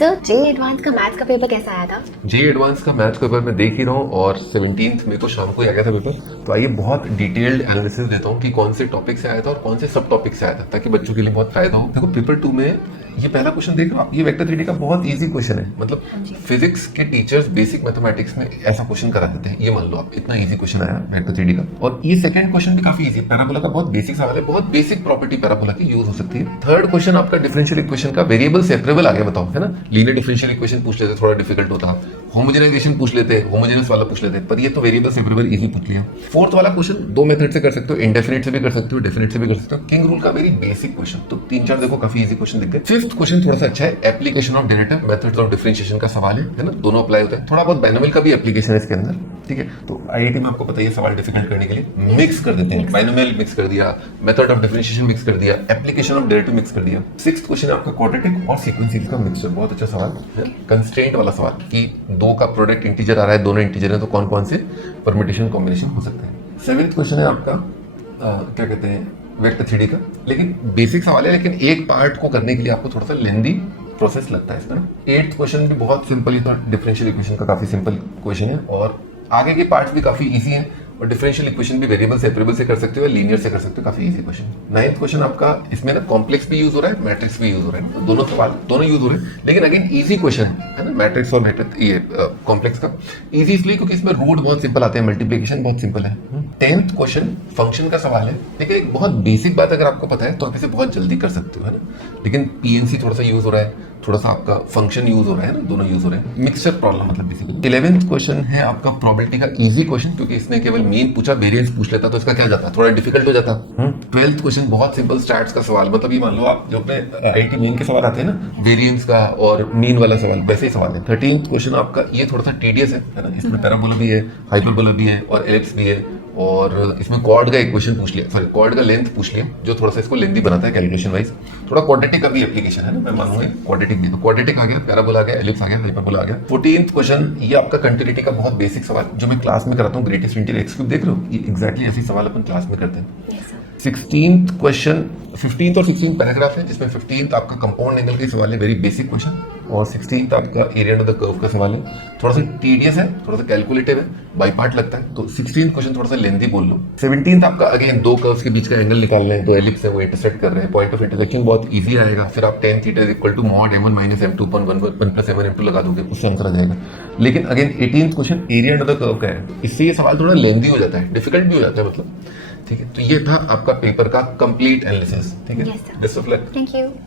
Sir जे advance का maths का paper कैसा आया था? जे एडवांस का मैथ्स पेपर मैं देख ही रहा हूँ और 17th मेरे को शाम को ही आ गया था पेपर। तो आइए बहुत डिटेल्ड एनालिसिस देता हूँ कि कौन से टॉपिक से आया था और कौन से सब टॉपिक से आया था, ताकि बच्चों के लिए बहुत फायदा हो। देखो पेपर 2 में ये पहला क्वेश्चन देख रहे हो आप, ये वेक्टर थ्योरी का बहुत इजी क्वेश्चन है। मतलब फिजिक्स के टीचर्स बेसिक मैथमेटिक्स में ऐसा क्वेश्चन करा देते हैं, ये मान लो आप, इतना इजी क्वेश्चन आया वेक्टर थ्योरी का। और ये सेकंड क्वेश्चन भी काफी इजी, पैराबोला का बहुत बेसिक सवाल है, बहुत बेसिक प्रॉपर्टी पैराबोला की यूज हो सकती है। थर्ड क्वेश्चन आपका डिफरेंशियल इक्वेशन का वेरिएबल सेपरेबल आ गया, बताओ, है ना। लीनियर डिफरेंशियल इक्वेशन पूछ लेते थोड़ा डिफिकल्ट होता, होमोजेनाइजेशन पूछ लेते, होमोजेनस वाला पूछ लेते, पर ये तो वेरिएबल सेपरेबल इजी पूछ लिया। फोर्थ वाला क्वेश्चन दो मेथड से कर सकते हो, इंडेफिनिट से भी कर सकते हो, डेफिनिट से भी कर सकते हो। किंग रूल का वेरी बेसिक क्वेश्चन, तो 3-4 देखो काफी इजी क्वेश्चन दिख गए। फिफ्थ क्वेश्चन थोड़ा सा अच्छा है, application of derivative methods of differentiation का सवाल है ना, दोनों अप्लाई होता है। थोड़ा बहुत बाइनोमियल का भी एप्लीकेशन है इसके अंदर, ठीक है। तो आईआईटी में आपको पता है सवाल डिफिकल्ट करने के लिए मिक्स कर देते हैं, बाइनोमियल मिक्स कर दिया, मेथड ऑफ डिफरेंशिएशन मिक्स कर दिया, एप्लीकेशन ऑफ डेरिवेटिव मिक्स कर दिया। सिक्स्थ क्वेश्चन आपका क्वाड्रेटिक और सीक्वेंशियल का मिक्सचर, बहुत अच्छा सवाल है, कंस्ट्रेंट वाला सवाल कि दो का प्रोडक्ट इंटीजर आ रहा है, दोनों इंटीजर है, तो कौन कौन से परम्यूटेशन कॉम्बिनेशन हो सकते हैं। सेवेंथ क्वेश्चन है आपका क्या कहते हैं, वेक्टर थ्योरी का, लेकिन बेसिक सवाल है, लेकिन एक पार्ट को करने के लिए आपको थोड़ा सा लेंदी प्रोसेस लगता है इसमें। एट्थ क्वेश्चन भी बहुत सिंपल ही था, डिफरेंशियल इक्वेशन का काफी सिंपल क्वेश्चन है और आगे के पार्ट्स भी काफी इजी हैं। और डिफरेंशियल इक्वेशन भी वेरिएबल सेपरेबल से कर सकते हो, लीनियर से कर सकते हो, काफी इजी क्वेश्चन। नाइन्थ क्वेश्चन आपका, इसमें ना कॉम्प्लेक्स भी यूज हो रहा है, मैट्रिक्स भी यूज हो रहा है, तो दोनों सवाल दोनों यूज हो रहे हैं, लेकिन अगेन इजी क्वेश्चन है ना, मैट्रिक्स और ये कॉम्प्लेक्स का। इजी इसलिए क्योंकि इसमें रूट बहुत सिंपल आते हैं, मल्टीप्लिकेशन बहुत सिंपल है। 10th क्वेश्चन फंक्शन का सवाल है, लेकिन एक बहुत बेसिक बात अगर आपको पता है तो आप इसे बहुत जल्दी कर सकते हो, है ना। लेकिन पीएनसी थोड़ा सा यूज हो रहा है, थोड़ा सा आपका फंक्शन यूज हो रहा है ना, दोनों यूज हो रहे हैं, मिक्सचर प्रॉब्लम मतलब बेसिकली। 11th क्वेश्चन है आपका प्रोबेबिलिटी का इजी क्वेश्चन, क्योंकि इसने केवल मीन पूछा, वेरिएंस पूछ लेता तो इसका क्या जाता, थोड़ा डिफिकल्ट हो जाता। 12th क्वेश्चन बहुत सिंपल, स्टैट्स का सवाल, मतलब ये मान लो आप जो अपने आईआईटी मेन के सवाल आते हैं ना, वेरिएंस का और मीन वाला सवाल, वैसे ही सवाल है। 13th क्वेश्चन आपका ये थोड़ा सा टीडियस है ना, इसमें पैराबोला भी है, हाइपरबोला भी है और एलिप्स भी है, और इसमें कॉर्ड का इक्वेशन पूछ लिया, सॉरी कॉर्ड का लेंथ पूछ लिया, जो थोड़ा सा इसको लेंथी बनाता है कैलकुलेशन वाइज। थोड़ा क्वाड्रेटिक का भी एप्लीकेशन है ना, मैं मानूंगा क्वाड्रेटिक भी, तो क्वाड्रेटिक आ गया, पैराबोला आ गया, एलिप्स आ गया, हाइपरबोला आ गया। 14th क्वेश्चन ये आपका कंटिन्यूटी का बहुत बेसिक सवाल, जो मैं क्लास में कराता हूँ, ग्रेटेस्ट इंटीग्रल एक्स क्यूब, देख रहे हो, ये एग्जैक्टली ऐसे सवाल अपन क्लास में करते हैं। 16th क्वेश्चन, 15th और 16th पैराग्राफ है, जिसमें 15th आपका कंपाउंड एंगल के सवाल है, वेरी बेसिक क्वेश्चन, और 16th आपका एरिया अंडर द कर्व का सवाल है, थोड़ा सा टीडियस है, थोड़ा सा कैलकुलेटिव है, बाई पार्ट लगता है, तो 16th क्वेश्चन थोड़ा सा लेंथी बोल लो। 17th आपका अगेन दो कर्व्स के बीच का एंगल निकाल रहे हैं, दो एलिप्स है वो इंटरसेक्ट कर रहे हैं, पॉइंट ऑफ इंटरसेक्शन बहुत इजी आएगा, फिर आप tan theta is equal to mod m1 minus m2 upon 1 plus m1 m2 लगा दोगे, उससे आंसर आ जाएगा। लेकिन again 18th question area under the curve का है, इससे ये सवाल थोड़ा लेंथी हो जाता है, डिफिकल्ट भी हो जाता है, मतलब ठीक है। तो ये था आपका पेपर का कंप्लीट एनालिसिस, ठीक है। Best of luck. Thank you.